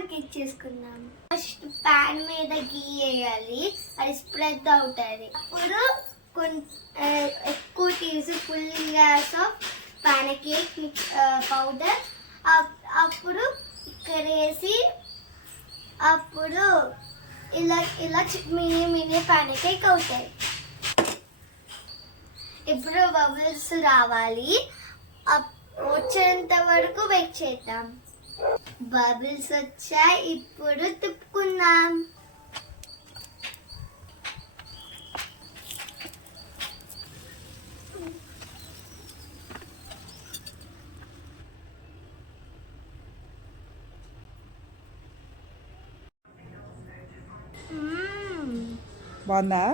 Pan cake చేసుకుందాం. First pan మీద గీ వేయాలి, అది స్ప్రెడ్ అవుతుంది. అప్పుడు ఎక్కువ తీసి full glass of pan cake powder అప్పుడు ఇక్కడ వేసి అప్పుడు ఇలా ఇలా మినీ మినీ పాన్ కేక్ అవుతాయి. ఇప్పుడు బబుల్స్ రావాలి, వచ్చేంత వరకు వెయిట్ చేద్దాం. బబుల్స్ వచ్చాయి, ఇప్పుడు తిప్పుకుందాం. బాగుందా?